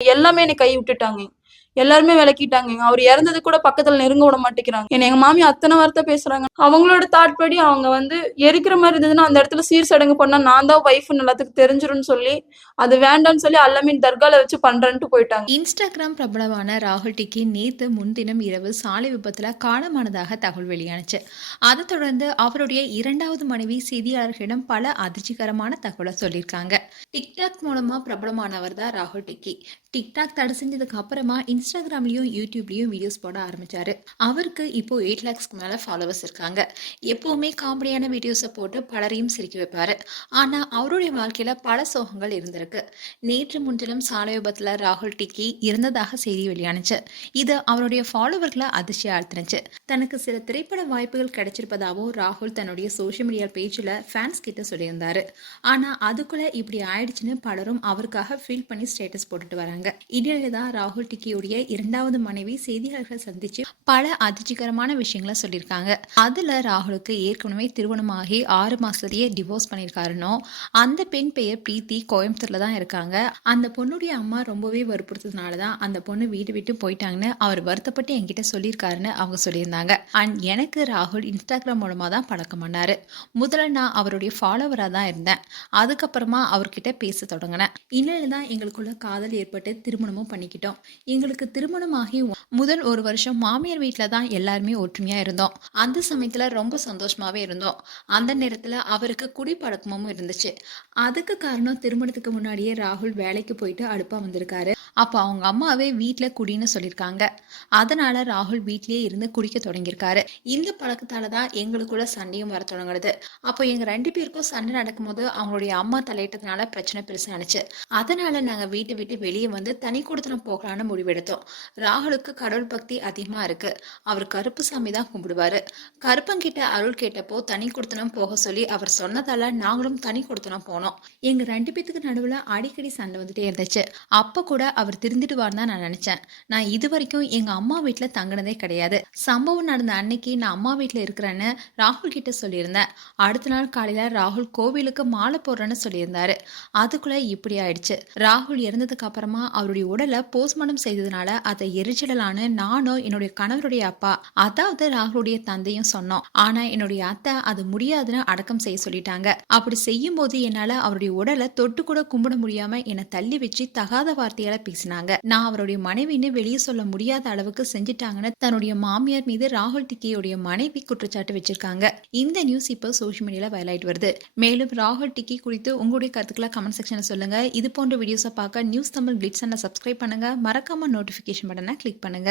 எல்லாமே என்னை கை விட்டுட்டாங்க. எல்லாருமே விலக்கிட்டாங்க. அவர் இறந்தது கூட பக்கத்துல நெருங்க விட மாட்டேங்கிறாங்க. என்ன எங்க மாமி அத்தனை வார்த்தை பேசுறாங்க. அவங்களோட தாட் படி அவங்க வந்து எரிக்கிற மாதிரி இருந்ததுன்னா அந்த இடத்துல சீர் சடங்கு பண்ணா நான் தான் ஒய்ஃப்னு எல்லாத்துக்கும் தெரிஞ்சிரும்னு சொல்லி அது வேண்டாம்னு சொல்லி அல்லமீன் தர்கால வச்சு பண்றேன்ட்டு போயிட்டாங்க. இன்ஸ்டாகிராம் பிரபலமான ராகுல் டிக்கி நேத்து முன்தினம் இரவு சாலை விபத்துல காலமானதாக தகவல் வெளியானுச்சு. அதை தொடர்ந்து அவருடைய இரண்டாவது மனைவி செய்தியாளர்களிடம் பல அதிர்ச்சிகரமான தகவலை சொல்லியிருக்காங்க. டிக்டாக் மூலமா பிரபலமானவர் தான் ராகுல் டிக்கி. டிக்டாக் தடை செஞ்சதுக்கு அப்புறமா இன்ஸ்டாகிராம்லயும் யூடியூப்லயும் வீடியோஸ் போட ஆரம்பிச்சாரு. அவருக்கு இப்போ 8 lakhs மேல ஃபாலோவர்ஸ் இருக்காங்க. எப்பவுமே காமெடியான வீடியோஸை போட்டு பலரையும் சிரிக்க வைப்பாரு. ஆனா அவருடைய வாழ்க்கையில பல சோகங்கள் இருந்திருக்கு. நேற்று முன்தினம் சாலை விபத்துல ராகுல் டிக்கி இறந்ததாக செய்தி வெளியானுச்சு. இது அவருடைய ஃபாலோவர்களை அதிர்ச்சியா ஆழ்த்தினுச்சு. தனக்கு சில திரைப்பட வாய்ப்புகள் கிடைச்சிருப்பதாகவும் ராகுல் தன்னுடைய சோஷியல் மீடியா பேஜ்ல ஃபேன்ஸ் கிட்ட சொல்லியிருந்தாரு. ஆனா அதுக்குள்ள இப்படி ஆயிடுச்சுன்னு பலரும் அவருக்காக ஃபீல் பண்ணி ஸ்டேட்டஸ் போட்டுட்டு வராங்க. இடையில்தான் ராகுல் டிக்கியுடைய இரண்டாவது மனைவி செய்தியாளர்களை சந்திச்சு பல அதிர்ச்சிகரமான விஷயங்களை சொல்லியிருக்காங்க. அதுல ராகுலுக்கு ஏற்கனவே திருமணமாகி 6 மாசத்திலேயே டிவோர்ஸ் பண்ணியிருக்காருன்னோ, அந்த பெண் பெயர் பிரீத்தி, கோயம்புத்தூர்ல தான் இருக்காங்க. அந்த பொண்ணுடைய அம்மா ரொம்பவே வற்புறுத்ததுனாலதான் அந்த பொண்ணு வீடு விட்டு போயிட்டாங்கன்னு அவர் வருத்தப்பட்டு என்கிட்ட சொல்லியிருக்காருன்னு அவங்க சொல்லியிருந்தாங்க. அண்ட் எனக்கு ராகுல் இன்ஸ்டாகிராம் மூலமா தான் பழக்கம் பண்ணாரு. முதல்ல நான் அவருடைய ஃபாலோவரா தான் இருந்தேன். அதுக்கப்புறமா அவர்கிட்ட பேச தொடங்கினேன். இன்னும் தான் எங்களுக்குள்ள காதல் ஏற்பட்டு திருமணமும் பண்ணிக்கிட்டோம். எங்களுக்கு திருமணமாகி முதல் 1 வருஷம் மாமியார் வீட்டில தான் எல்லாருமே ஒற்றுமையா இருந்தோம். அந்த சமயத்துல ரொம்ப சந்தோஷமாவே இருந்தோம். அந்த நேரத்துல அவருக்கு குடிப்பழக்கமும் இருந்துச்சு. அதுக்கு காரணம் திருமணத்துக்கு முன்னாடியே ராகுல் வேலைக்கு போயிட்டு அடுப்பா வந்திருக்காரு. அப்போ அவங்க அம்மாவே வீட்டில் குடின்னு சொல்லியிருக்காங்க. அதனால ராகுல் வீட்லயே இருந்து குடிக்க தொடங்கியிருக்காரு. இந்த பழக்கத்தால தான் எங்களுக்குள்ள சண்டையும் வர தொடங்குறது. அப்போ எங்க 2 பேருக்கும் சண்டை நடக்கும்போது அவங்களுடைய அம்மா தலையிட்டதுனால பிரச்சனை பெருசானுச்சு. அதனால நாங்க வீட்டை விட்டு வெளியே வந்து தனி கொடுத்தனம் போகலான்னு முடிவெடுத்தோம். ராகுலுக்கு கடவுள் பக்தி அதிகமா இருக்கு. அவர் கருப்பு சாமி தான் கும்பிடுவாரு. கருப்பங்கிட்ட அருள் கேட்டப்போ தனி கொடுத்தனம் போக சொல்லி அவர் சொன்னதால நாங்களும் தனி கொடுத்தனம் போனோம். எங்க 2 பேத்துக்கு நடுவுல அடிக்கடி சண்டை வந்துட்டே இருந்துச்சு. அப்ப கூட அவர் திருந்திடுவார்னு தான் நான் நினைச்சேன். நான் இது வரைக்கும் எங்க அம்மா வீட்டுல தங்கினதே கிடையாது. சம்பவம் நடந்த அன்னைக்கு நான் அம்மா வீட்டுல இருக்கிறேன்னு ராகுல் கிட்ட சொல்லியிருந்தேன். அடுத்த நாள் காலையில ராகுல் கோவிலுக்கு மாலை போடுறேன்னு சொல்லியிருந்தாரு. அதுக்குள்ள இப்படி ஆயிடுச்சு. ராகுல் இறந்ததுக்கு அப்புறமா அவருடைய உடலை போஸ்ட்மார்ட்டம் செய்ததுனால அதை எரிச்சிடலான்னு நானும் என்னுடைய கணவருடைய அப்பா, அதாவது ராகுலுடைய தந்தையும் சொன்னோம். ஆனா என்னுடைய அத்தை அது முடியாதுன்னு அடக்கம் செய்ய சொல்லிட்டாங்க. அப்படி செய்யும் போது என்னால அவருடைய உடலை தொட்டு கூட கும்பிட முடியாம என்னை தள்ளி வச்சு தகாத வார்த்தையால பேசினாங்க. நான் அவருடைய மனைவின்னு வெளியே சொல்ல முடியாத அளவுக்கு செஞ்சுட்டாங்கன்னு தன்னுடைய மாமியார் மீது ராகுல் டிக்கியுடைய மனைவி குற்றச்சாட்டு வச்சிருக்காங்க. இந்த நியூஸ் இப்போ சோஷியல் மீடியால வைரலாயிட்டு வருது. மேலும் ராகுல் டிக்கி குறித்து உங்களுடைய கருத்துக்களை கமெண்ட் செக்ஷன்ல சொல்லுங்க. இது போன்ற வீடியோஸை பார்க்க நியூஸ் தமிழ் கிளிட்ஸ் சப்ஸ்கிரைப் பண்ணுங்க. மறக்காம நோட்டிபிகேஷன் பட்டனை கிளிக் பண்ணுங்க.